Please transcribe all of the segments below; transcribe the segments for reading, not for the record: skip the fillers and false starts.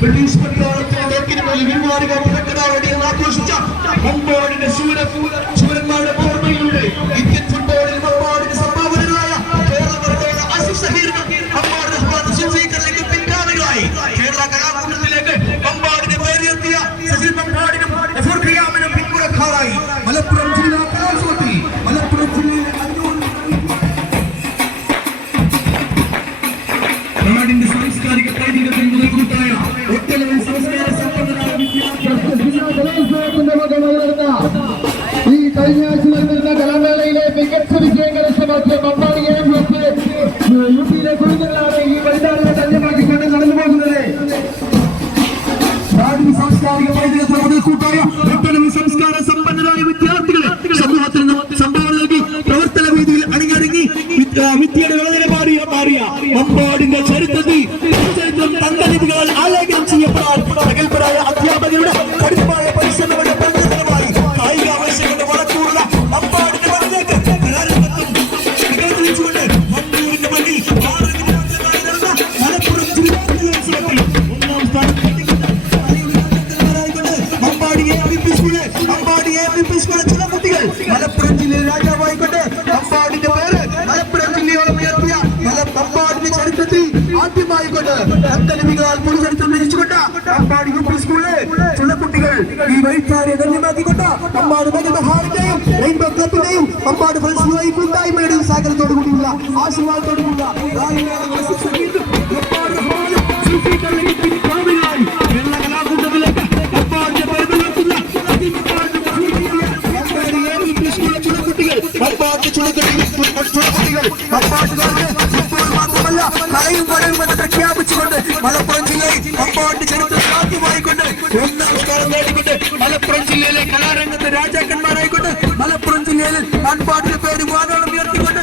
British പട്ടാളത്തിന് ആഘോഷിച്ച മമ്പാടിന്റെ ശൂരന്മാരുടെ ഓർമ്മയിലൂടെ Indian ഫുട്ബോളിൽ മമ്പാടിന് സംഭാവനയായ കേരള സ്വീകരണത്തിലേക്ക് പിൻഗാമികളായി കേരള കലാകൂട്ടത്തിലേക്ക് മമ്പാടിനെ പേരുയർത്തിയ സജീർ മമ്പാടിനും പിന്മുറക്കാരായി മലപ്പുറം ജില്ലാ കലോത്സവത്തിൽ മലപ്പുറം ജില്ലയിലെ നാടിന്റെ സാംസ്കാരിക പൈതൃകത്തിൽ മുതൽക്കൂട്ടായ ഒട്ടനവധി സംസ്കാര സമ്പന്നരായ ഈ കഴിഞ്ഞ ആഴ്ച നടന്നിരുന്ന കലാമേളയിലെ മികച്ച വിജയം കരസ്ഥമാക്കിയ മമ്പാടിയെ യുപിയിലെ കുടുംബങ്ങളാണ് ഈ വൈതാളിനെ ധന്യമാക്കിക്കൊണ്ട് നടന്നു പോകുന്നത്. നാടിന് സാംസ്കാരിക പൈതൃകത്തിൽ മുതൽക്കൂട്ടായ ഒട്ടനവധി സംസ്കാര സമ്പന്നരായ വിദ്യാർത്ഥികളെ സമൂഹത്തിന് സംഭാവന നൽകി പ്രവർത്തന വേദിയിൽ അണിഞ്ഞൊരുങ്ങി വിദ്യയുടെ വിളനില മാറിയ മമ്പാടിന്റെ ചരിത്രം തങ്കലിപികളാൽ ആലേഖനം ചെയ്യപ്പെടാൻ പ്രഗത്ഭരായ അധ്യാപകരുടെ കഠിനമായ പരിശ്രമങ്ങളുടെ പ്രചരണമായി കായിക ആവശ്യങ്ങളുടെ വളർത്തുള്ള മമ്പാടിന്റെ വളർച്ചയ്ക്ക് കലാരംഗത്തും മണ്ണൂരിന്റെ മണ്ണിൽ മലപ്പുറം ജില്ലാ കലോത്സവത്തിൽ ഒന്നാം സ്ഥാനം മമ്പാടിയെ ചില കുട്ടികൾ മലപ്പുറം ജില്ലയിൽ രാജാവായിക്കൊണ്ട് മമ്പാടിന്റെ പേര് മലപ്പുറം ജില്ലയോളം ഉയർത്തിയ മമ്പാടിന്റെ ചരിത്രത്തിൽ ആദ്യമായിക്കൊണ്ട് അക്കാദമികളാൽ പൊതുചരിത്രം രചിച്ചുകൊണ്ട് മമ്പാടി യുപി സ്കൂളിലെ ചില കുട്ടികൾ ഈ വഴിക്കാരെ ധന്യമാക്കിക്കൊണ്ട് മമ്പാട് മെഗഹാളിന്റെയും റെയിൻബോ ക്ലബിന്റെയും മമ്പാട് ഫ്രണ്ട്സുമായി കൂട്ടായ്മയുടെയും സഹകരണത്തോടുകൂടിയുള്ള ആശീർവാദത്തോടുകൂടിയുള്ള കേരള കലാകൂട്ടത്തിലേക്ക് മമ്പാടിന്റെ പേര് ഉയർത്തുന്ന മാത്രമല്ല കളയും പടയും എന്ന് പ്രഖ്യാപിച്ചുകൊണ്ട് മലപ്പുറം ജില്ലയിൽ മമ്പാടിന്റെ ചരിത്രത്തിൽ ആദ്യമായിക്കൊണ്ട് ഒന്നാം സ്ഥാനം നേടിക്കൊണ്ട് മലപ്പുറം ജില്ലയിലെ കലാരംഗത്ത് രാജാക്കന്മാരായിക്കൊണ്ട് മലപ്പുറം ജില്ലയിൽ മമ്പാടിന്റെ പേര് വാനോളം ഉയർത്തിക്കൊണ്ട്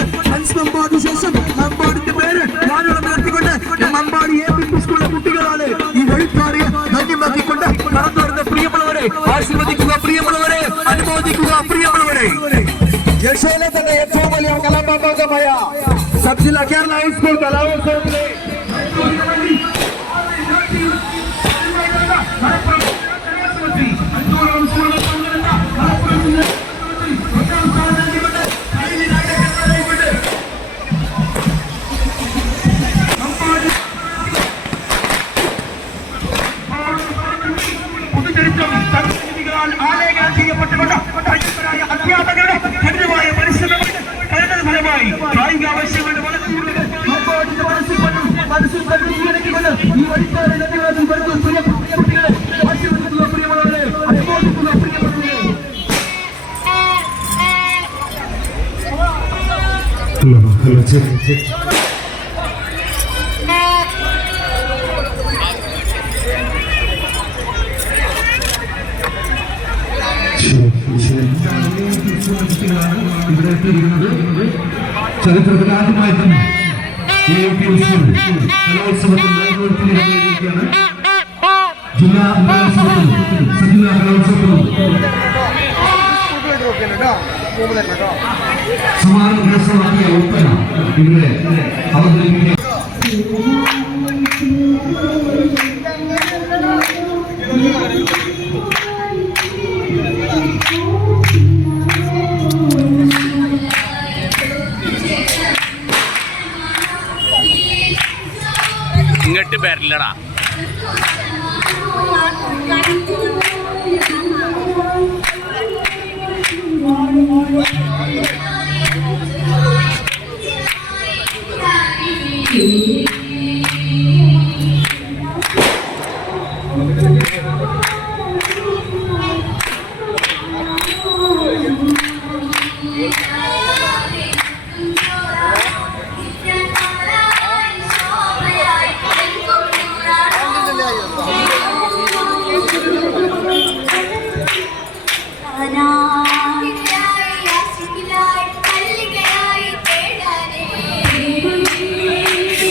മമ്പാടിന് ശേഷം മമ്പാടിന്റെ പേര് വാനോളം ഉയർത്തിക്കൊണ്ട് മമ്പാടി APP സ്കൂളിലെ കുട്ടികളാണ് ഈ വഴിക്കാരെ ധന്യമാക്കിക്കൊണ്ട് കടന്നു വരുന്ന പ്രിയമുള്ളവരെ ആശീർവദിക്കുക, പ്രിയമുള്ളവരെ അനുമോദിക്കുക, പ്രിയമുള്ളവരെ. ഏഷ്യയിലെ തന്നെ ഏറ്റവും വലിയ കലാമാമാങ്കമായ സബ് ജില്ലാ കേരള ഹൈസ്കൂൾ കലോത്സവത്തിലെ ആലേഖനം ചെയ്യപ്പെട്ടുകൊണ്ട് അധ്യാപകരുടെ കഠിനമായ പരിശ്രമങ്ങളുടെ ഫലമായി കായിക ആവശ്യങ്ങളുടെ വളർച്ചയുടെ മനസ്സിൽ പ്രതിനിധീകരിച്ചുകൊണ്ട് ഈ വഴിക്കാരെ കുട്ടികളെ ആശീർവദിക്കുക, പ്രിയമുള്ളവരെ അനുമോദിക്കുക, പ്രിയമുള്ളവരെ. ഇവിടെ എത്തിയിരിക്കുന്നത് ചരിത്രത്തിൽ ആദ്യമായി തന്നെ കലോത്സവത്തിൽ നൽകിയിരിക്കുകയാണ്. ജില്ലാ കലോത്സവത്തിൽ ജില്ലാ കലോത്സവത്തിൽ സമാന പുരസ്കാരമായ ഒപ്പന ഇവിടെ അവതരിപ്പിക്കുക. ഇങ്ങോട്ട് വരില്ലടാ.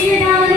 ിലായി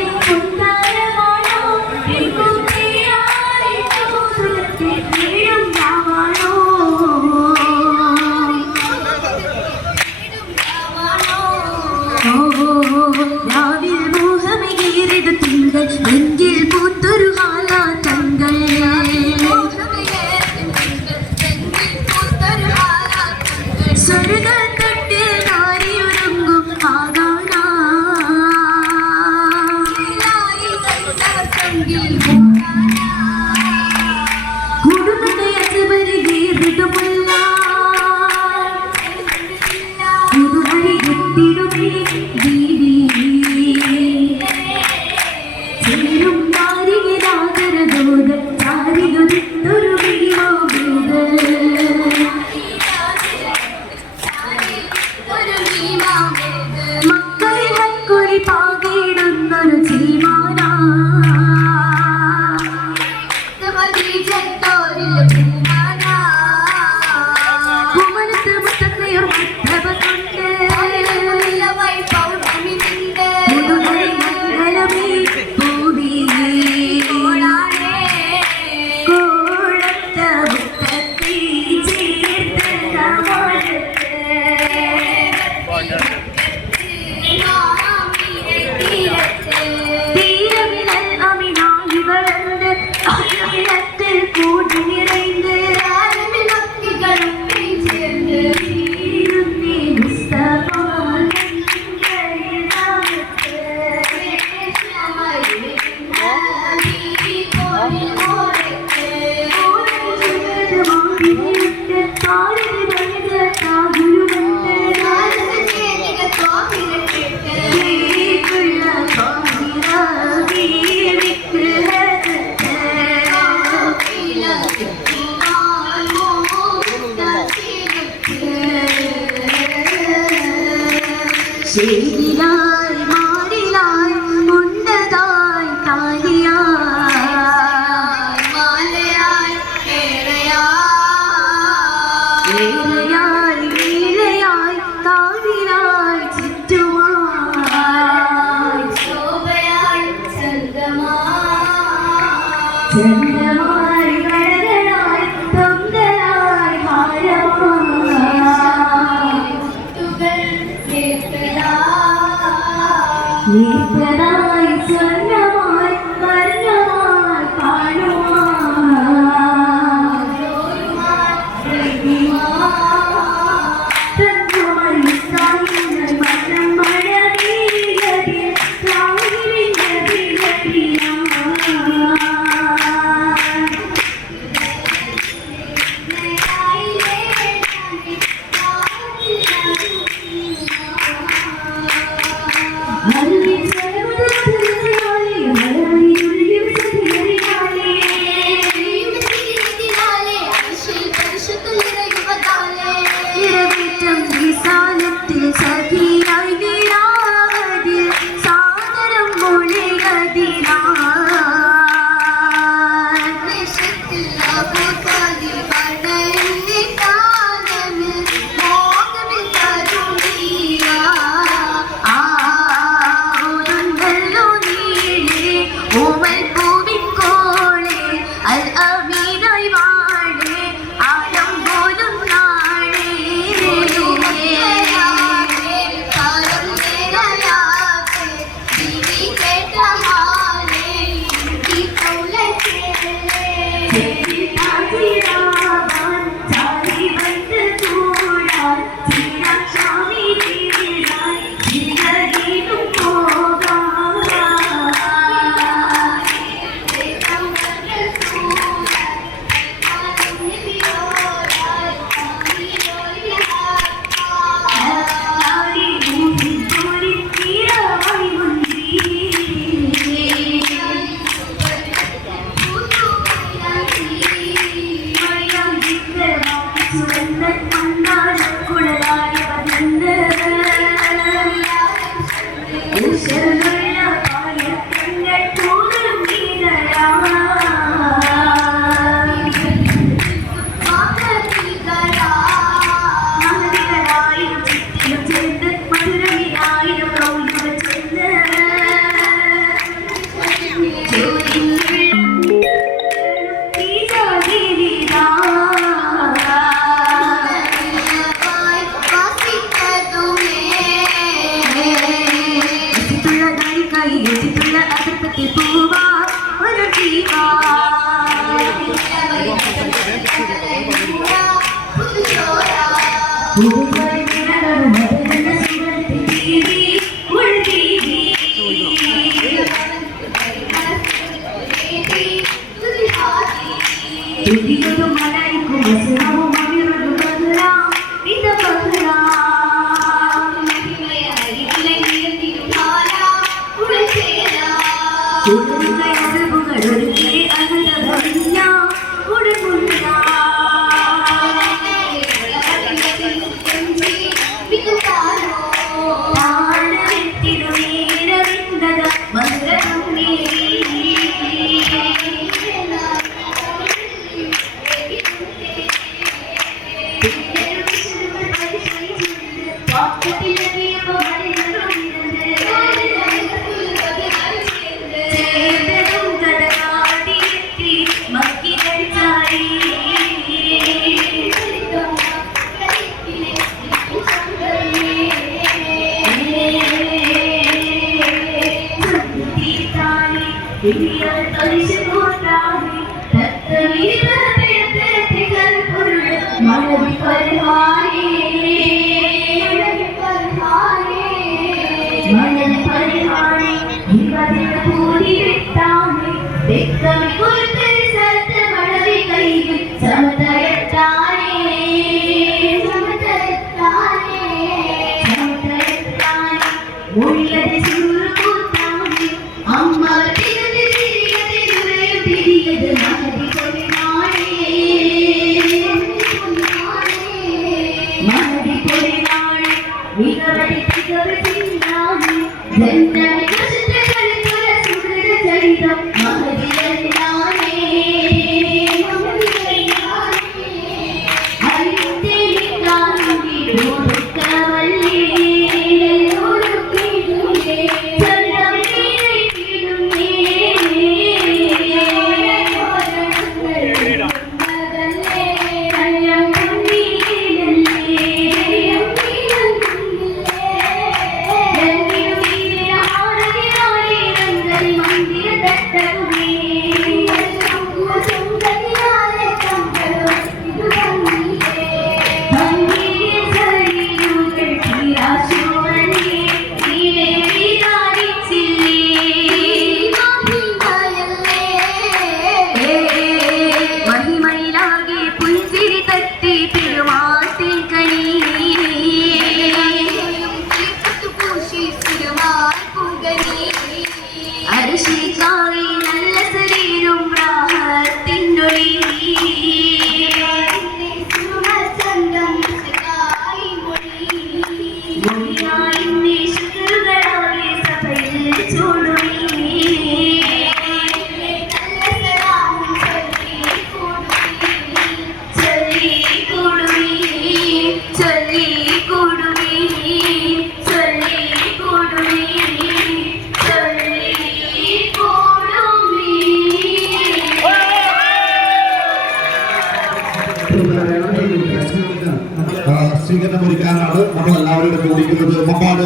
സ്വീകരണമൊരുക്കാനാണ് നമ്മൾ എല്ലാവരും കൂടിക്കുന്നത്. മമ്പാട്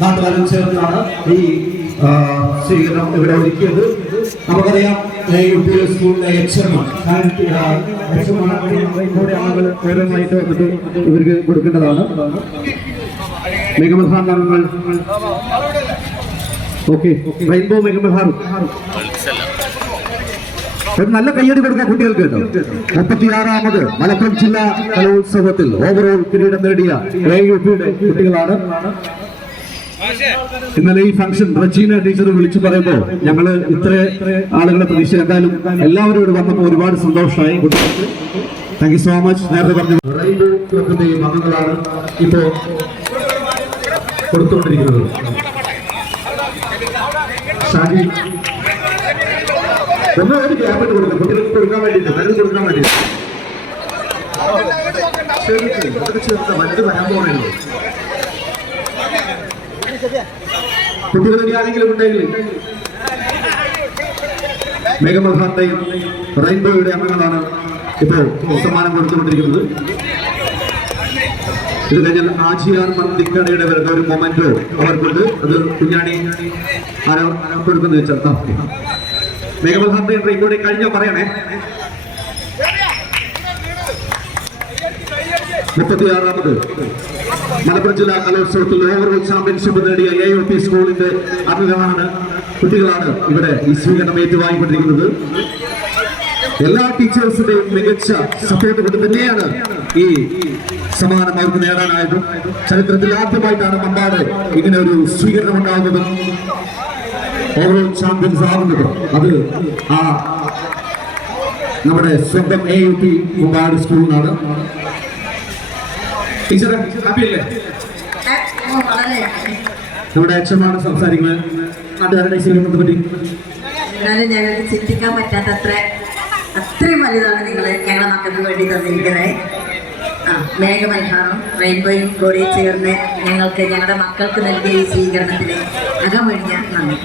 നാട്ടുകാരും ചേർന്നാണ് ഈ സ്വീകരണം ഇവിടെ ഒരുക്കിയത്. നമുക്കറിയാം സ്കൂളിലെ ഓരോന്നായിട്ട് വന്നിട്ട് ഇവർക്ക് കൊടുക്കേണ്ടതാണ്. മേഘമൽഹാർ അംഗങ്ങൾ ഓക്കെ റെയിൻബോ മേഘമൽഹാർ ഒരു നല്ല കയ്യടി കൊടുക്കാൻ കുട്ടികൾക്ക് കേട്ടോ. 36ാമത് മലപ്പുറം ജില്ലാ കലോത്സവത്തിൽ ഓവറോൾ കിരീടം നേടിയ AUPയുടെ കുട്ടികളാണ്. ഇന്നലെ ഈ ഫംഗ്ഷൻ റജീന ടീച്ചർ വിളിച്ചു പറയുമ്പോൾ ഞങ്ങള് ഇത്ര ആളുകളെ പ്രതീക്ഷ എന്തായാലും എല്ലാവരും ഇവിടെ വന്നപ്പോൾ ഒരുപാട് സന്തോഷമായി. കുട്ടികൾക്ക് താങ്ക് യു സോ മച്ച്. നേരത്തെ പറഞ്ഞു റെയിൻബോ ക്ലബിന്റെയും അംഗങ്ങളാണ് ഇപ്പോ കൊടുത്തുകൊണ്ടിരിക്കുന്നത്. ഷാജി ഒന്നും ഒരു ഗ്യാപ്പിട്ട് കൊടുക്കും കുട്ടികൾക്ക് കൊടുക്കാൻ വേണ്ടിയിട്ട് മരുന്ന് കൊടുക്കാൻ വേണ്ടിയിട്ട് വലുത് വരാൻ പോകുന്നത്. കുട്ടികൾ ഇനി ആരെങ്കിലും ഉണ്ടെങ്കിൽ മേഘമൽഹാറിന്റെയും റെയിൻബോയുടെ അംഗങ്ങളാണ് ഇപ്പോൾ സമ്മാനം കൊടുത്തുകൊണ്ടിരിക്കുന്നത്. ഇത് കഴിഞ്ഞാൽ ആജിയാർ മന്ദിക്കടയുടെ വരുന്ന ഒരു മൊമെന്റോ അവർക്കുണ്ട്. അത് കുഞ്ഞാണി ആരോ കൊടുക്കുന്നത് വെച്ചാൽ മേഘമൽഹാറിന്റെയും റെയിൻബോയുടെ കഴിഞ്ഞാൽ പറയണേ. 36ാമത് മലപ്പുറം ജില്ലാ കലോത്സവത്തിൽ ഓവറോൾ ചാമ്പ്യൻഷിപ്പ് നേടിയ AUP സ്കൂളിന്റെ അംഗങ്ങളാണ് കുട്ടികളാണ് ഇവിടെ ഈ സ്വീകരണം ഏറ്റുവാങ്ങിക്കൊണ്ടിരിക്കുന്നത്. എല്ലാ ടീച്ചേഴ്സിന്റെയും മികച്ച സപ്പോർട്ട് കൊണ്ട് തന്നെയാണ് ഈ സമ്മാനം അവർക്ക് നേടാനായതും. ചരിത്രത്തിൽ ആദ്യമായിട്ടാണ് മമ്പാട് ഇങ്ങനെ ഒരു സ്വീകരണം ഉണ്ടാകുന്നതും ഓവറോൾ ചാമ്പ്യൻസ് ആവുന്നതും. അത് ആ നമ്മുടെ സ്വന്തം AUP മമ്പാട് സ്കൂളിലാണ്. ടീച്ചറെ ഹാപ്പി അല്ലേ? നമ്മുടെ അച്ഛനാണ് സംസാരിക്കുന്നത്. നാട്ടുകാരുടെ സ്വീകരണത്തെ പറ്റി എന്നാലും ഞങ്ങൾക്ക് ചിന്തിക്കാൻ പറ്റാത്തത്ര അത്രയും വലുതാണ് നിങ്ങൾ ഞങ്ങളെ മക്കൾക്ക് വേണ്ടി തന്നിരിക്കുന്നത്. മേഘമൽഹാറും റെയിൻബോയും കൂടി ചേർന്ന് ഞങ്ങൾക്ക് ഞങ്ങളുടെ മക്കൾക്ക് നൽകിയ ഈ സ്വീകരണത്തിന് അകമൊഴിഞ്ഞ നന്ദി.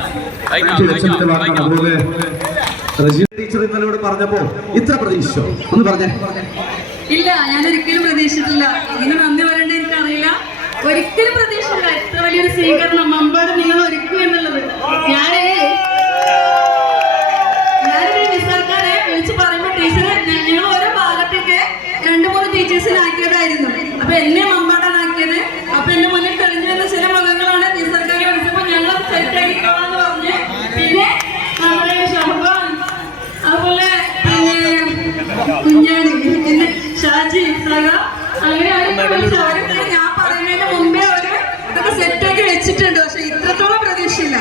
ടീച്ചർ ഇന്നലെ പറഞ്ഞപ്പോ ഇത്ര പ്രതീക്ഷ ഒന്ന് പറഞ്ഞേ. ഇല്ല, ഞാൻ ഒരിക്കലും പ്രതീക്ഷിച്ചിട്ടില്ല. ഇങ്ങനെ നന്ദി പറയേണ്ടത് എനിക്കറിയില്ല. ഒരിക്കലും പ്രതീക്ഷിച്ചില്ല ഇത്ര വലിയൊരു സ്വീകരണം മമ്പാട് നിങ്ങൾ ഒരുക്കും എന്നുള്ളത്. ഞാനൊരു നിസാർക്കാരെ വിളിച്ച് പറയുമ്പോൾ ടീച്ചറെ ഞങ്ങൾ ഓരോ ഭാഗത്തേക്ക് 2-3 ടീച്ചേഴ്സിനാക്കിയതായിരുന്നു. അപ്പൊ എന്നെ മമ്പാടാനാക്കിയത്. അപ്പൊ എന്റെ മുന്നിൽ തെളിഞ്ഞു വരുന്ന ചില മൃഗങ്ങളാണ് നിസാർക്കാരെ വിളിച്ചപ്പോൾ ഞങ്ങൾ സെറ്റാക്കിക്കോളാന്ന് പറഞ്ഞ്. പിന്നെ നമ്മുടെ ഷഹബാൻ, അതുപോലെ കുഞ്ഞാണി, പിന്നെ ഷാജി, സഹ, അങ്ങനെ അവരൊക്കെ ഞാൻ പറയുന്നതിന് മുമ്പേ അവര് ഇതൊക്കെ സെറ്റാക്കി വെച്ചിട്ടുണ്ട്. പക്ഷെ ഇത്രത്തോളം പ്രതീക്ഷയില്ല.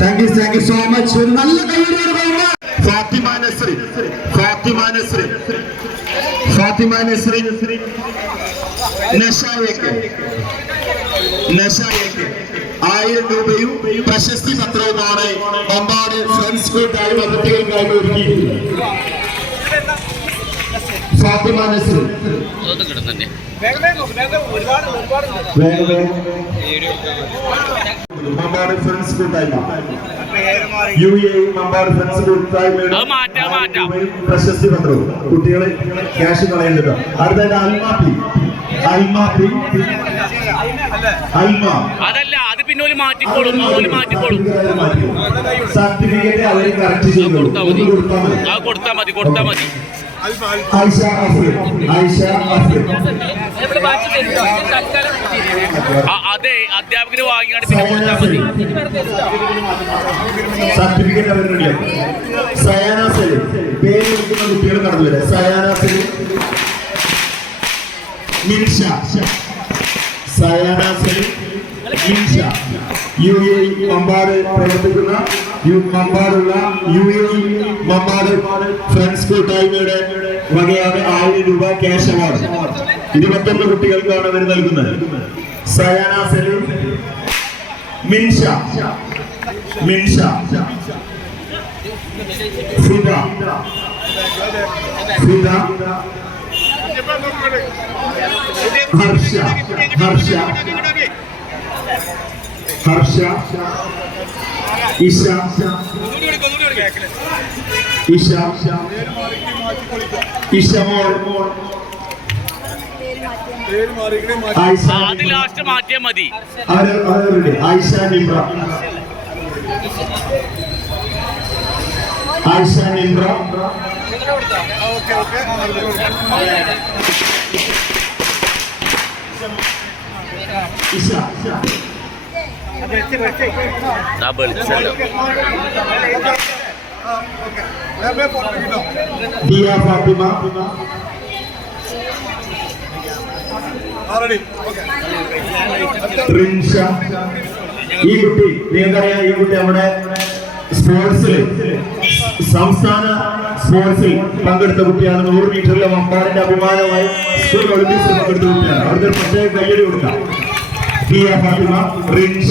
Thank you so much. ഒരു നല്ല കൈയ്യടി. ഫാത്തിമ നസ്രിൻ 1000 രൂപയും പ്രശസ്തി പത്രവുമാണ് മമ്പാട് ഫ്രണ്ട്സ് കൂട്ടായി കുട്ടികൾക്കായി ഒരുക്കിയിരിക്കുന്നത്. ഫാത്തിമ നസ്രിൻ മമ്പാട് ഫ്രണ്ട്സ് കൂട്ടായ്മ UAE മമ്പാട് ഫ്രണ്ട്സ് കൂട്ടായ്മയുടെ പ്രശസ്തി പത്രവും കുട്ടികളെ ക്യാഷ് കളയേണ്ടത്. അടുത്തത് അതല്ല, അത് പിന്നെ മാറ്റിക്കോളും. സർട്ടിഫിക്കറ്റ് അവർ കറക്റ്റ് ചെയ്തു കൊടുത്താൽ മതി. ആയിഷ അതെ, അധ്യാപകര് വാങ്ങിയാണ് പിന്നെ കൊടുത്താൽ മതി. സർട്ടിഫിക്കറ്റ് അവർ റെഡിയാക്കും. സയാന സലീം പേര് വിളിക്കുന്ന കുട്ടികൾ കടന്നു വരാം. സയാന സലീം, മിൻഷ, സയാന സലീം, മിൻഷ UAE മമ്പാട് പ്രവർത്തിക്കുന്ന മമ്പാടുള്ള UAE മമ്പാട് ഫ്രണ്ട്സ് കൂട്ടായ്മയുടെ വകയാണ് 1000 രൂപ ക്യാഷ് അവാർഡ്. 21 കുട്ടികൾക്കാണ് അവർ നൽകുന്നത്. സയാന സലീം, മിൻഷ, ഫിദ, ഹർഷ, ഇഷ, ഇഷമോൾ, അത് ലാസ്റ്റ് മാറ്റിയാൽ മതി. ആയിഷ നിമ്ര, ഇഷ, ദിയ ഫാത്തിമ, റിൻഷ. ഈ കുട്ടി നിങ്ങൾക്കറിയാം, ഈ കുട്ടി നമ്മുടെ സ്പോർട്സിൽ സംസ്ഥാന സ്പോർട്സിൽ പങ്കെടുത്ത കുട്ടിയാണ്. 100 മീറ്ററിലെ മമ്പാടിന്റെ അഭിമാനമായി സ്കൂൾ ഒളിമ്പിക്സിൽ പങ്കെടുത്ത കുട്ടിയാണ്. അവിടുത്തെ പ്രത്യേക കയ്യടി കൊടുക്കാം. ദിയ ഫാത്തിമ, റിൻഷ,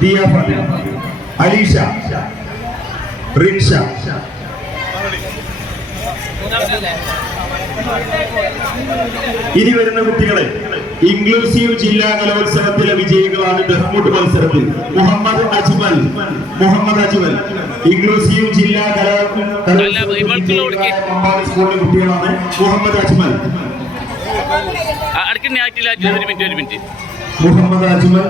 ദിയ ഫാത്തിമ, അലീഷ, റിൻഷ. ഇനി വരുന്ന കുട്ടികളെ ഇൻക്ലൂസീവ് ജില്ലാ കലോത്സവത്തിലെ വിജയികളാണ്. ഡെഫ്മുട്ട് മത്സരത്തിൽ മുഹമ്മദ് അജ്മൽ ഇൻക്ലൂസീവ് ജില്ലാ സ്കൂളിലെ കുട്ടികളാണ്. മുഹമ്മദ് അജ്മൽ, ഒരു മിനിറ്റ്. മുഹമ്മദ് അജ്മൽ,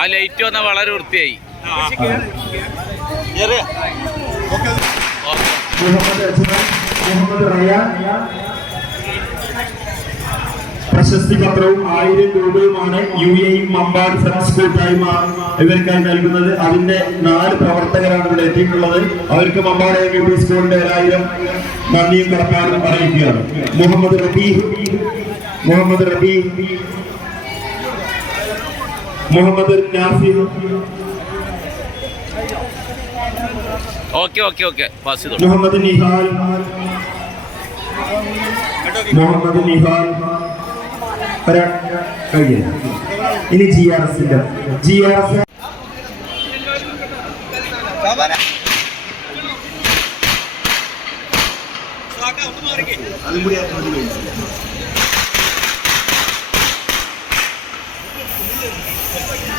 ആ ലൈറ്റ് വന്നാൽ വളരെ വൃത്തിയായി. മുഹമ്മദ് അജ്മൽ, മുഹമ്മദ് റയാൻ, പ്രശസ്തി പത്രവും 1000 രൂപയുമാണ് UAE മമ്പാട് ഫ്രണ്ട്സ് കൂട്ടായ്മ ഇവർക്കായി നൽകുന്നത്. അതിന്റെ 4 പ്രവർത്തകരാണ് ഇവിടെ എത്തിയിട്ടുള്ളത്. അവർക്ക് മമ്പാട് MUP സ്കൂളിന്റെ 1000 നന്ദിയും കടപ്പാടും അറിയിക്കുകയാണ്. മുഹമ്മദ് റബീ, മുഹമ്മദ് നാഫി, ഓക്കെ പാസ് ചെയ്തോ. മുഹമ്മദ് നിഹാൽ, ഇനി GRS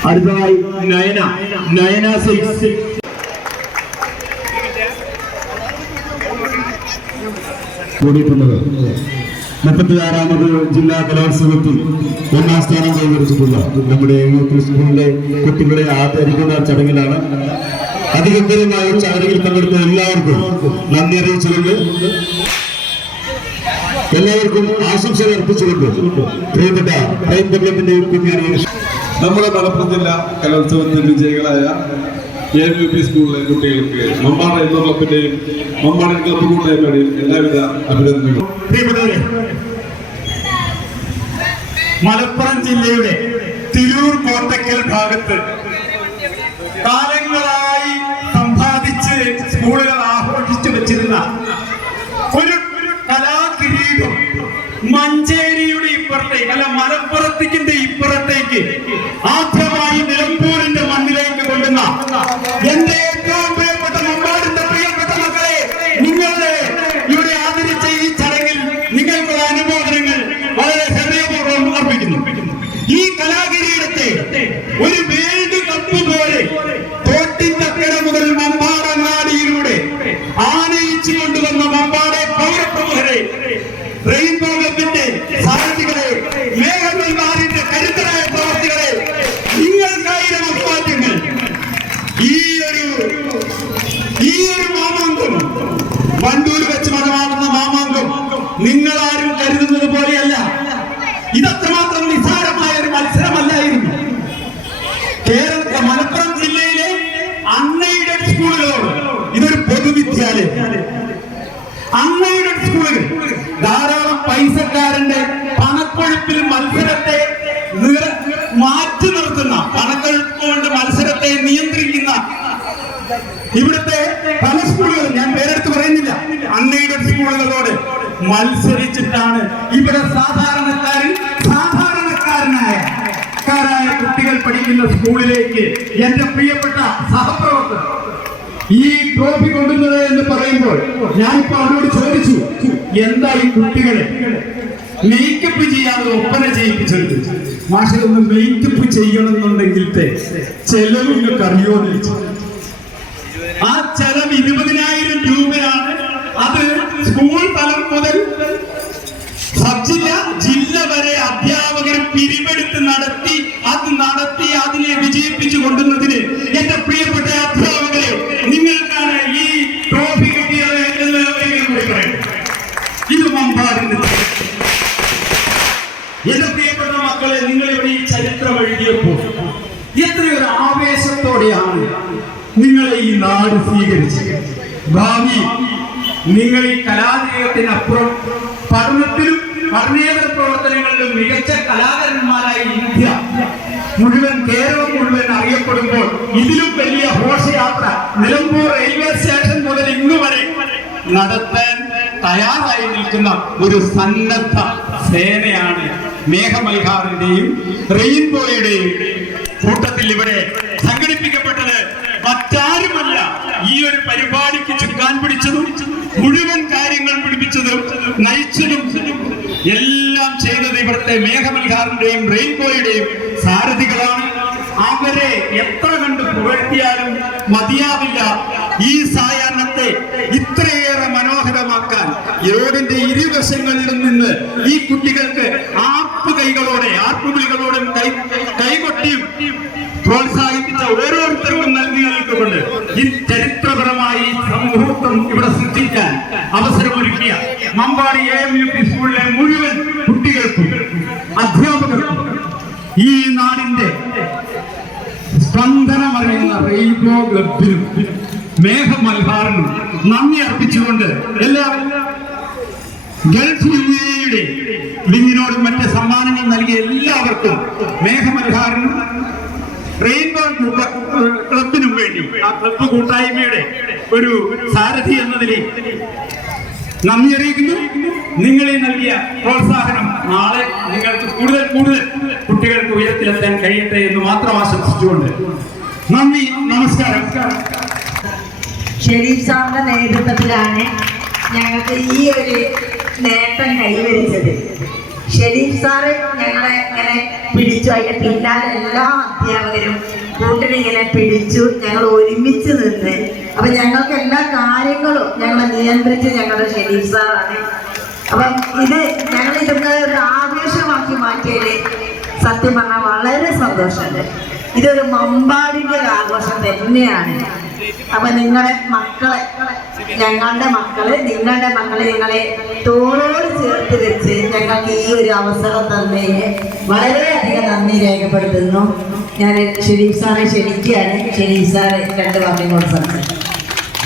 അടുത്തതായി നയന 6 കൂടിയിട്ടുള്ളത് 36ാമത് ജില്ലാ കലോത്സവത്തിൽ 1ാം സ്ഥാനം കൈവരിച്ചിട്ടുള്ള നമ്മുടെ MUP സ്കൂളിലെ കുട്ടികളെ ആദരിക്കുന്ന ചടങ്ങിലാണ്. അതിഗംഭീരമായി ചടങ്ങിൽ പങ്കെടുത്ത എല്ലാവർക്കും നന്ദി അറിയിച്ചുകൊണ്ട് എല്ലാവർക്കും ആശംസകൾ അർപ്പിച്ചുകൊണ്ട് പ്രിയപ്പെട്ട പ്രേംപള്ളത്തിന്റെ നമ്മുടെ മലപ്പുറം ജില്ലാ കലോത്സവത്തിൽ വിജയികളായ MUP സ്കൂളിലെ കുട്ടികൾക്ക് മമ്പാട് എന്ന ക്ലബിന്റെയും മമ്പാട് ക്ലബ് കൂട്ടായ്മയുടെയും എല്ലാവിധ അഭിനന്ദനങ്ങളും. മലപ്പുറം ജില്ലയുടെ തിരൂർ കോട്ടക്കൽ ഭാഗത്ത് കാലങ്ങളായി സമ്പാദിച്ച് സ്കൂളുകൾ ആഘോഷിച്ചു വെച്ചിരുന്ന ഒരു കലാകിരീടം മഞ്ചേരിയുടെ ഇപ്പുറത്തേക്ക് അല്ല മലപ്പുറത്തിന്റെ ഇപ്പുറത്തേക്ക് ആദ്യമായി നിലമ്പൂരിന്റെ മണ്ണിലേക്ക് കൊണ്ടുവന്ന എന്റെ ഏറ്റവും പ്രിയപ്പെട്ട മമ്പാടിന്റെ പ്രിയപ്പെട്ട മക്കളെ, നിങ്ങളെ ഇവിടെ ആദരിച്ച ഈ ചടങ്ങിൽ നിങ്ങൾക്കുള്ള അനുമോദനങ്ങൾ വളരെ ഹൃദയപൂർവ്വം അർപ്പിക്കുന്നു. ഈ കലാകിരീടത്തെ ഒരു വേൾഡ് കപ്പ് പോലെ തോട്ടിത്തക്കര മുതൽ മമ്പാടങ്ങാടിയിലൂടെ ആനയിച്ചു കൊണ്ടുവന്ന മമ്പാടെ പൗരപ്രമുഖരെ, റെയിൻബോ ക്ലബിന്റെ സാരഥികളെ, മേഘമൽമാരിന്റെ കരുത്തരായ പ്രവർത്തികളെ, നിങ്ങൾക്കായിരം അഭിവാദ്യങ്ങൾ. ഈ ഒരു മാമാങ്കം വണ്ടൂർ വെച്ച് മതമാകുന്ന മാമാങ്കം നിങ്ങളാരും കരുതുന്നത് പോലെയല്ല. ഇതത്രമാത്രം നിസ്സാരമായ ഒരു മത്സരമല്ലായിരുന്നു. മലപ്പുറം ജില്ലയിലെ അൺഎയ്ഡഡ് സ്കൂളുകളോട് ഇതൊരു പൊതുവിദ്യാലയം. അൺഎയ്ഡഡ് സ്കൂളുകൾ ധാരാളം പൈസക്കാരന്റെ പണക്കൊഴുപ്പിൽ മത്സരത്തെ മാറ്റി നിർത്തുന്ന, പണക്കൊഴുപ്പ് കൊണ്ട് മത്സരത്തെ നിയന്ത്രിക്കുന്ന ഇവിടുത്തെ പല സ്കൂളുകളും, ഞാൻ പേരെടുത്ത് പറയുന്നില്ല, അൺഎയ്ഡഡ് സ്കൂളുകളോട് മത്സരിച്ചിട്ടാണ് ഇവിടെ സാധാരണക്കാരനായ കുട്ടികൾ പഠിക്കുന്ന സ്കൂളിലേക്ക് എന്റെ പ്രിയപ്പെട്ട സഹപ്രവർത്തകർ ഈ ട്രോഫി കൊണ്ടുവന്നത് എന്ന് പറയുമ്പോൾ ഞാനിപ്പോ അവരോട് ചോദിച്ചു, എന്താ ഈ കുട്ടികളെ മേക്കപ്പ് ചെയ്യാതെ ഒപ്പന ചെയ്യിപ്പിച്ചത്? മാഷെ ഒന്ന് മേക്കപ്പ് ചെയ്യണമെന്നുണ്ടെങ്കിലത്തെ ചെലവ് നിങ്ങൾക്ക് അറിയോ എന്ന് ചോദിച്ചു. ആ ചെലവ് 20,000 രൂപയാണ്. അത് സ്കൂൾ തലം മുതൽ സബ് ജില്ല വരെ അധ്യാപകർ പിരിവെടുത്ത് നടത്തി അതിനെ വിജയിപ്പിച്ചു കൊണ്ടുവന്നതിന് എന്റെ പ്രിയപ്പെട്ട അധ്യാപകരെ, നിങ്ങൾക്കാണ് ഈ ട്രോഫി കിട്ടിയത് എന്ന് പറയും. ഇത് മമ്പാടിന്റെ എന്റെ പ്രിയപ്പെട്ട മക്കളെ, നിങ്ങളിവിടെ ഈ ചരിത്രം എഴുതിയപ്പോൾ എത്രയൊരു ആവേശത്തോടെയാണ് നിങ്ങളെ ഈ നാട് സ്വീകരിച്ചത്. ഭാവി നിങ്ങൾ ഈ കലാലയത്തിനപ്പുറം പഠനത്തിലും പഠനേതര പ്രവർത്തനങ്ങളിലും മികച്ച കലാകാരന്മാരായി ഇന്ത്യ മുഴുവൻ, കേരളം മുഴുവൻ അറിയപ്പെടുമ്പോൾ ഇതിലും വലിയ ഘോഷയാത്ര നിലമ്പൂർ റെയിൽവേ സ്റ്റേഷൻ മുതൽ ഇന്നു വരെ നടത്താൻ തയ്യാറായി നിൽക്കുന്ന ഒരു സന്നദ്ധ സേനയാണ് മേഘമൽഹാറിന്റെയും റെയിൻബോയുടെയും കൂട്ടത്തിൽ ഇവിടെ സംഘടിപ്പിക്കപ്പെട്ടത്. മറ്റാരുമല്ല ഈ ഒരു പരിപാടിക്ക് ചുക്കാൻ പിടിച്ചതും മുഴുവൻ കാര്യങ്ങൾ പിടിപ്പിച്ചതും നയിച്ചതും എല്ലാം ചെയ്തത് ഇവിടുത്തെ മേഘമൽഹാറിന്റെയും റെയിൻബോയുടെയും സാരഥികളാണ്. അവരെ എത്ര കണ്ട് പുകഴ്ത്തിയാലും മതിയാവില്ല. ഈ സായാഹ്നത്തെ ഇത്രയേറെ മനോഹരമാക്കാൻ യോഗന്റെ ഇരുവശങ്ങളിലും നിന്ന് ഈ കുട്ടികൾക്ക് ആർപ്പുവിളികളോടും കൈകൊട്ടിയും പ്രോത്സാഹിപ്പിച്ച ഓരോരുത്തർക്കും നന്ദി നൽകിക്കൊണ്ട് ഈ ചരിത്രപരമായി മുഹൂർത്തം ഇവിടെ സൃഷ്ടിക്കാൻ അവസരമൊരുക്കിയ മമ്പാടി AMUP സ്കൂളിലെ മുഴുവൻ കുട്ടികൾക്കും ഈ നാടിന്റെ സ്പന്ദനമറിയുന്ന റെയിൻബോ ക്ലബിനും മേഘമൽഹാറിനും നന്ദി അർപ്പിച്ചുകൊണ്ട് എല്ലാവരും ഗൾഫ് യുഎഇയുടെ വിങ്ങിനോടും മറ്റ് സമ്മാനങ്ങൾ നൽകിയ എല്ലാവർക്കും മേഘമൽഹാറിനും റെയിൻബോ ക്ലബിനും വേണ്ടി ആ ക്ലബ് കൂട്ടായ്മയുടെ ഒരു സാരഥി എന്നതിൽ നന്ദി അറിയിക്കുന്നു. നിങ്ങളെ നൽകിയ പ്രോത്സാഹനം നാളെ നിങ്ങൾക്ക് കൂടുതൽ കുട്ടികൾക്ക് ഉയരത്തിലെത്താൻ കഴിയട്ടെ എന്ന് മാത്രം ആശംസിച്ചുകൊണ്ട് നന്ദി, നമസ്കാരം. ഷെരീഫ് സാറിന്റെ നേതൃത്വത്തിലാണ് ഞങ്ങൾക്ക് ഈ ഒരു നേട്ടം കൈവരിച്ചത്. ഷെരീഫ് സാറ് ഞങ്ങളെ ഇങ്ങനെ പിടിച്ചു, അതിന്റെ പിന്നാലെ എല്ലാ അധ്യാപകരും കൂട്ടിനിങ്ങനെ പിടിച്ചു, ഞങ്ങൾ ഒരുമിച്ച് നിന്ന്. അപ്പൊ ഞങ്ങൾക്ക് എല്ലാ കാര്യങ്ങളും ഞങ്ങളെ നിയന്ത്രിച്ച് ഞങ്ങളുടെ ഷെരീഫ് സാറാണ്. അപ്പം ഇതൊക്കെ ഒരു ആവേശമാക്കി മാറ്റിയതിൽ സത്യം പറഞ്ഞാൽ വളരെ സന്തോഷമുണ്ട്. ഇതൊരു മമ്പാടിന്റെ ഒരു ആഘോഷം തന്നെയാണ്. അപ്പൊ നിങ്ങളുടെ മക്കളെ, ഞങ്ങളുടെ മക്കള്, നിങ്ങളുടെ മക്കളെ ഞങ്ങളെ തോളോട് ചേർത്ത് വെച്ച് ഞങ്ങൾക്ക് ഈ ഒരു അവസരം തന്നതിന് വളരെയധികം നന്ദി രേഖപ്പെടുത്തുന്നു. ഞാൻ ഷെരീഫ് സാറെ ക്ഷണിക്കുകയാണ്. ഷെരീഫ് സാറ് 2 വാക്കിനോട് സംസാരിക്കും.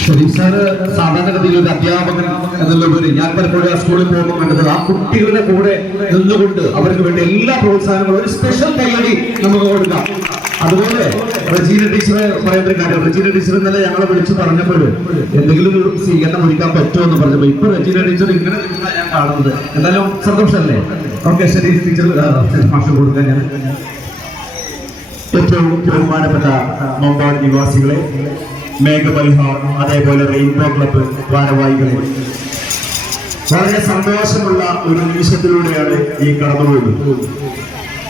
ഷെരീഫ് സാറ് സാധാരണഗതിയിൽ ഒരു അധ്യാപകൻ എന്നുള്ളവര് ഞാൻ പലപ്പോഴും ആ സ്കൂളിൽ പോകുമ്പോൾ കണ്ടത് ആ കുട്ടികളുടെ കൂടെ നിന്നുകൊണ്ട് അവർക്ക് വേണ്ടി എല്ലാ പ്രോത്സാഹനങ്ങളും ഒരു സ്പെഷ്യൽ കൈയടി നമുക്ക് കൊടുക്കാം. അതുപോലെ റജീന ടീച്ചറെ പറയുന്ന ഒരു കാര്യം, റജീന ടീച്ചർ ഇന്നലെ ഞങ്ങളെ വിളിച്ച് പറഞ്ഞപ്പോൾ എന്തെങ്കിലും ഒരു സ്വീകരണം ഒരുക്കാൻ പറ്റുമോ എന്ന് പറഞ്ഞപ്പോൾ ഇപ്പൊ റജീന ടീച്ചർ ഇങ്ങനെ ഞാൻ കാണുന്നത് എന്തായാലും സന്തോഷമല്ലേ? ഓക്കെ, ഷെരീഫ് ടീച്ചർ ഭാഷ കൊടുക്കാൻ ഞാൻ ഏറ്റവും ബഹുമാനപ്പെട്ട മമ്പാട് നിവാസികളെ, മേഘമൽഹാർ, അതേപോലെ റെയിൻബോ ക്ലബ്ബ് ഭാരവാഹികളെ, വളരെ സന്തോഷമുള്ള ഒരു നിമിഷത്തിലൂടെയാണ് ഈ കടന്നുപോകുന്നത്.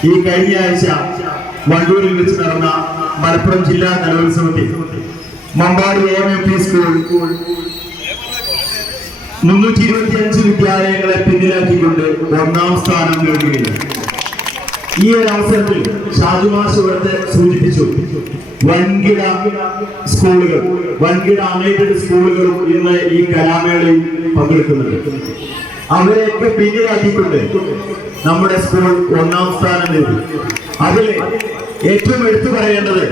ഈ കഴിഞ്ഞ ആഴ്ച വണ്ടൂരിൽ വെച്ച് നടന്ന മലപ്പുറം ജില്ലാ കലോത്സവത്തിൽ മമ്പാട് AMUP സ്കൂൾ 325 വിദ്യാലയങ്ങളെ പിന്നിലാക്കിക്കൊണ്ട് 1ാം സ്ഥാനം നേടുകയാണ്. ഈ ഒരു അവസരത്തിൽ ഷാജുമാഷ് ഇവിടുത്തെ സൂചിപ്പിച്ചു, വൻകിട സ്കൂളുകൾ, വൻകിട അൺഎയ്ഡഡ് സ്കൂളുകളും ഇന്ന് ഈ കലാമേളയിൽ പങ്കെടുക്കുന്നുണ്ട്. അവരെയൊക്കെ പിന്നിലാക്കിക്കൊണ്ട് നമ്മുടെ സ്കൂൾ 1ാം സ്ഥാനം നേടി. അതിൽ ഏറ്റവും എടുത്തു പറയേണ്ടത്,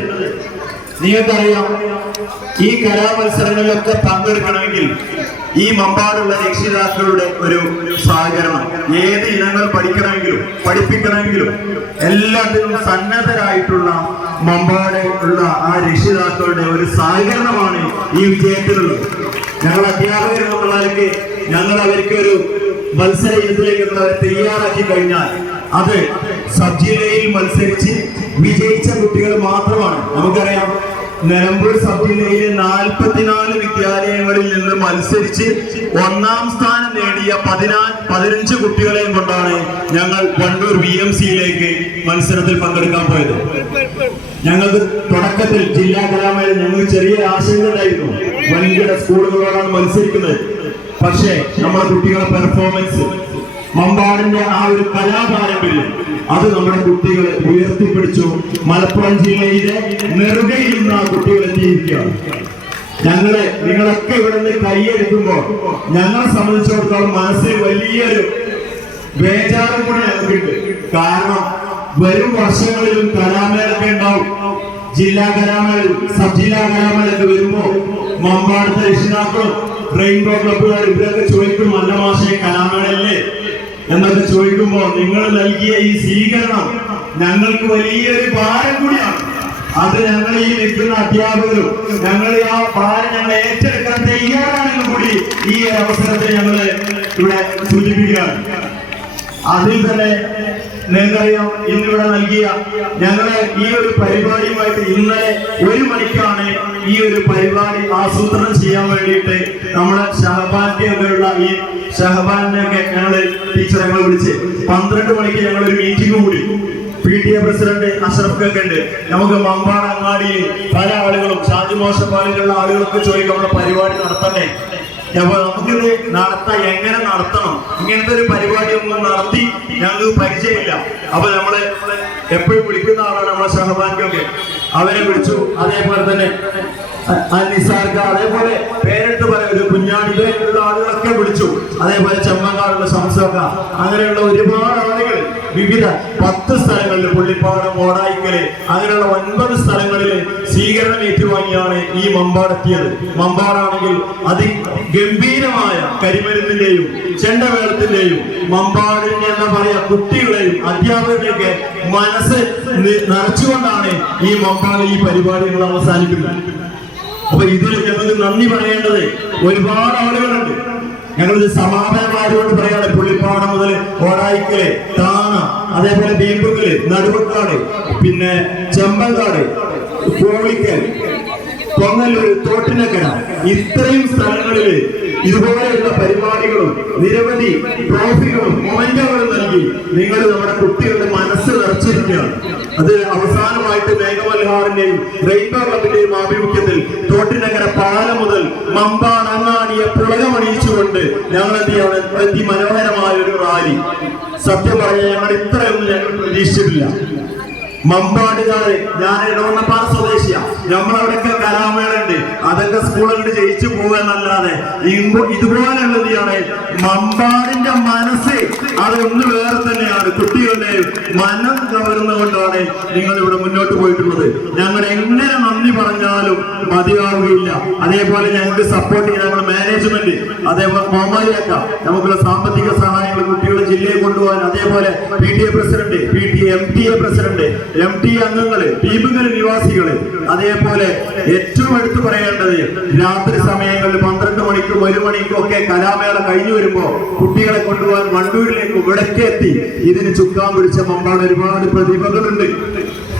നിങ്ങൾക്കറിയാം, ഈ കലാമത്സരങ്ങളിലൊക്കെ പങ്കെടുക്കണമെങ്കിൽ ഈ മമ്പാടുള്ള രക്ഷിതാക്കളുടെ ഒരു സഹകരണം, ഏത് ഇനങ്ങൾ പഠിപ്പിക്കണമെങ്കിലും എല്ലാത്തിനും സന്നദ്ധരായിട്ടുള്ള മമ്പാട് ഉള്ള ആ രക്ഷിതാക്കളുടെ ഒരു സഹകരണമാണ് ഈ വിജയത്തിലുള്ളത്. ഞങ്ങൾ അധ്യാപകർ എന്നുള്ളവർക്ക് ഞങ്ങൾ അവർക്ക് ഒരു മത്സര ഇനത്തിലേക്ക് തയ്യാറാക്കി കഴിഞ്ഞാൽ അത് സബ് ജില്ലയിൽ മത്സരിച്ച് വിജയിച്ച കുട്ടികൾ മാത്രമാണ്. നമുക്കറിയാം, നിലമ്പൂർ സബ് ജില്ലയിലെ 44 വിദ്യാലയങ്ങളിൽ നിന്ന് മത്സരിച്ച് 1ാം സ്ഥാനം നേടിയ 15 കുട്ടികളെയും കൊണ്ടാണ് ഞങ്ങൾ വണ്ടൂർ VMCയിലേക്ക് മത്സരത്തിൽ പങ്കെടുക്കാൻ പോയത്. ഞങ്ങൾക്ക് തുടക്കത്തിൽ ജില്ലാ കലാമേളയിൽ ഞങ്ങൾക്ക് ചെറിയ ആശങ്ക ഉണ്ടായിരുന്നു, വൻകിട സ്കൂളുകളോടാണ് മത്സരിക്കുന്നത്. പക്ഷേ നമ്മുടെ കുട്ടികളുടെ പെർഫോമൻസ്, മമ്പാടിന്റെ ആ ഒരു കലാപാരമ്പര്യം, അത് നമ്മുടെ കുട്ടികളെ ഉയർത്തിപ്പിടിച്ചു. മലപ്പുറം ജില്ലയിലെ നെറുകയിൽ നിന്ന് ആ കുട്ടികൾ എത്തിയിരിക്കുകയാണ്. നിങ്ങളൊക്കെ ഇവിടെ നിന്ന് കൈയെടുക്കുമ്പോൾ ഞങ്ങളെ സംബന്ധിച്ചിടത്തോളം മനസ്സിൽ വലിയൊരു ബേജാറും കൂടെ ഞങ്ങൾക്കുണ്ട്. കാരണം വരും വർഷങ്ങളിലും കലാമേളൊക്കെ ഉണ്ടാവും. ജില്ലാ കലാമേള, സബ് ജില്ലാ കലാമേളൊക്കെ വരുമ്പോ മമ്പാടത്തെ രക്ഷിതാക്കളും റെയിൻബോ ക്ലബ്ബുകാർ ഇവരൊക്കെ ചോദിക്കും, നല്ല മാഷെ കലാമേളല്ലേ എന്നൊക്കെ ചോദിക്കുമ്പോ നിങ്ങൾ നൽകിയ ഈ സ്വീകരണം ഞങ്ങൾക്ക് വലിയൊരു ഭാരം കൂടിയാണ്. അത് ഞങ്ങൾ ഈ നിൽക്കുന്ന അധ്യാപകരും ഞങ്ങൾ ആ ഭാരം ഞങ്ങൾ ഏറ്റെടുക്കാൻ തയ്യാറാണെന്ന് കൂടി ഈ അവസരത്തിൽ ഞങ്ങൾ ഇവിടെ സൂചിപ്പിക്കുകയാണ്. അതിൽ തന്നെ നിങ്ങൾക്കറിയാം, ഇന്നിവിടെ നൽകിയ ഞങ്ങളെ ഈ ഒരു പരിപാടിയുമായിട്ട് ഇന്നലെ 1 മണിക്കാണ് ഈ ഒരു പരിപാടി ആസൂത്രണം ചെയ്യാൻ വേണ്ടിയിട്ട് നമ്മുടെ ഷഹബാന്റെയൊക്കെയുള്ള ഈ ഷഹബാനിനെയൊക്കെ ടീച്ചർ ഞങ്ങൾ വിളിച്ച് 12 മണിക്ക് ഞങ്ങൾ ഒരു മീറ്റിംഗ് കൂടി. PTA പ്രസിഡന്റ് അഷ്റഫ് ഒക്കെ ഉണ്ട്. നമുക്ക് മമ്പാട് അങ്ങാടിയിൽ പല ആളുകളും, ഷാജുമോശപ്പാലിലുള്ള ആളുകളൊക്കെ ചോദിക്കും, നമ്മുടെ പരിപാടി നടത്തണ്ടേ? അപ്പൊ നമുക്കിത് എങ്ങനെ നടത്തണം? ഇങ്ങനത്തെ ഒരു പരിപാടി ഒന്നും നടത്തി ഞങ്ങൾക്ക് പരിചയമില്ല. അപ്പൊ നമ്മള് എപ്പോഴും വിളിക്കുന്ന ആളാണ് നമ്മളെ ഷഹബാൻക്കൊക്കെ, അവരെ വിളിച്ചു. അതേപോലെ തന്നെ നിസാർക്ക, അതേപോലെ പേരെടുത്ത് പറയാം, ഒരു കുഞ്ഞാടി, ഇവരെയുള്ള ആളുകളൊക്കെ വിളിച്ചു. അതേപോലെ ചെമ്മങ്ങാടുള്ള ശംസക്ക, അങ്ങനെയുള്ള ഒരുപാട് ആളുകൾ വിവിധ 10 സ്ഥലങ്ങളിൽ പുള്ളിപ്പാടം, ഓടായിക്കല് അങ്ങനെയുള്ള 9 സ്ഥലങ്ങളിൽ സ്വീകരണം ഏറ്റുവാങ്ങിയാണ് ഈ മമ്പാടെത്തിയത്. മമ്പാടാണെങ്കിൽ അതിഗംഭീരമായ കരിമരുന്നിന്റെയും ചെണ്ടമേളത്തിന്റെയും മമ്പാടിന്റെ എന്താ പറയാ കുട്ടികളെയും അധ്യാപകരുടെയൊക്കെ മനസ്സ് നിറച്ചുകൊണ്ടാണ് ഈ മമ്പാട് ഈ പരിപാടികൾ അവസാനിക്കുന്നത്. അപ്പൊ ഇതിൽ ഞങ്ങൾക്ക് നന്ദി പറയേണ്ടത് ഒരുപാട് ആളുകളുണ്ട്. ഞങ്ങളിത് സമാപനമാരോട് പറയാണ്. പുള്ളിപ്പാടം മുതൽ ഓടായിക്കല്, താണ, അതേപോലെ ബീമ്പുകല്, നടുവക്കാട്, പിന്നെ ചെമ്പങ്കാട്, കോഴിക്കൽ, പൊങ്ങല്ലൂർ, തോട്ടിനക്കര ഇത്രയും സ്ഥലങ്ങളില് ഇതുപോലെയുള്ള പരിപാടികളും നിരവധി ട്രോഫികളും മൊമെന്റുകളും നൽകി നിങ്ങൾ നമ്മുടെ കുട്ടികളുടെ മനസ്സ് നിറച്ചിരിക്കുകയാണ്. അത് അവസാനമായിട്ട് മേഘമൽഹാറിന്റെയും റെയിൻബോ ക്ലബിന്റെയും ആഭിമുഖ്യത്തിൽ തോട്ടിനക്കര പാലം മുതൽ മമ്പാട് അങ്ങാടിയെ പുളകമണിയിച്ചുകൊണ്ട് ഞങ്ങൾ അതിമനോഹരമായ ഒരു റാലി. സത്യം പറഞ്ഞാൽ ഞങ്ങൾ ഇത്രയൊന്നും ഞങ്ങൾ പ്രതീക്ഷിച്ചിട്ടില്ല. മമ്പാടുകാര്, ഞാൻ ഇടവണ്ണപ്പാറ സ്വദേശിയാ, നമ്മളവിടെയൊക്കെ കലാമേളുണ്ട്, അതൊക്കെ സ്കൂളുകൾ ജയിച്ചു പോകാന്നല്ലാതെ ഇതുപോലെയുള്ളതാണ് മമ്പാടിന്റെ മനസ്സ്. അതൊന്ന് വേറെ തന്നെയാണ്. കുട്ടികളുടെ മനം കവരുന്നതുകൊണ്ടാണ് നിങ്ങൾ ഇവിടെ മുന്നോട്ട് പോയിട്ടുള്ളത്. ഞങ്ങൾ എങ്ങനെ നന്ദി പറഞ്ഞാലും മതിയാവുകയില്ല. അതേപോലെ ഞങ്ങൾക്ക് സപ്പോർട്ട് ചെയ്യാൻ നമ്മുടെ മാനേജ്മെന്റ്, അതേപോലെ കോമാലിയാക്ക നമുക്കുള്ള സാമ്പത്തിക സഹായങ്ങൾ കുട്ടികളെ ജില്ലയിൽ കൊണ്ടുപോകാൻ, അതേപോലെ PTA president, MTA president, MTA അംഗങ്ങള്, ടീമുകൾ നിവാസികള്, അതേപോലെ ഏറ്റവും എടുത്തു പറയേണ്ടത് രാത്രി സമയങ്ങളിൽ 12 മണിക്കും 1 മണിക്കും ഒക്കെ കലാമേള കഴിഞ്ഞു വരുമ്പോ കുട്ടികളെ കൊണ്ടുപോകാൻ വണ്ടൂരിലേക്ക് ഇവിടേക്ക് എത്തി ഇതിന് ചുക്കാൻ പിടിച്ച മമ്പാട് ഒരുപാട് പ്രതിഭകളുണ്ട്.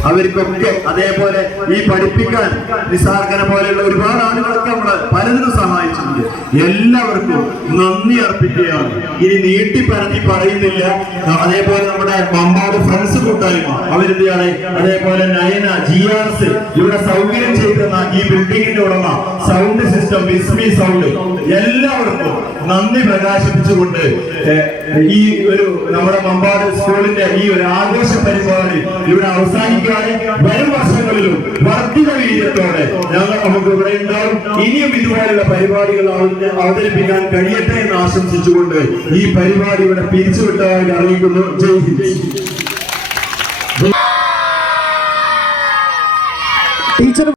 അവർക്കൊക്കെ അതേപോലെ ഈ പഠിപ്പിക്കാൻ നിസാർക്കനെ പോലെയുള്ള ഒരുപാട് ആളുകളൊക്കെ നമ്മള് പലതിനും സഹായിച്ചിട്ടുണ്ട്. എല്ലാവർക്കും നന്ദി അർപ്പിക്കുകയാണ്. ഇനി നീട്ടിപ്പരത്തി പറയുന്നില്ല. അതേപോലെ നമ്മുടെ മമ്പാട് ഫ്രണ്ട്സ് കൂട്ടായ്മ അവരെന്താണ്, അതേപോലെ നയന, GRS ഇവിടെ സൗകര്യം ചെയ്തിരുന്ന ഈ ബിൽഡിങ്ങിന്റെ ഉടമ, സൗണ്ട് സിസ്റ്റം, വിസ്മി സൗണ്ട്, എല്ലാവർക്കും നന്ദി പ്രകാശിപ്പിച്ചുകൊണ്ട് ഈ ഒരു നമ്മുടെ മമ്പാട് സ്കൂളിന്റെ ഈ ഒരു ആഘോഷ പരിപാടി ഇവിടെ അവസാനിക്കാൻ വരും വർഷങ്ങളിലും വർദ്ധിത വീര്യത്തോടെ നമുക്ക് ഇവിടെ ഉണ്ടാവും. ഇനിയും ഇതുപോലുള്ള പരിപാടികൾ അവതരിപ്പിക്കാൻ കഴിയട്ടെ എന്ന് ആശംസിച്ചുകൊണ്ട് ഈ പരിപാടി ഇവിടെ പിരിച്ചുവിട്ടതായി അറിയിക്കുന്നു. ജയ് ഹിന്ദ്. ടീച്ചർ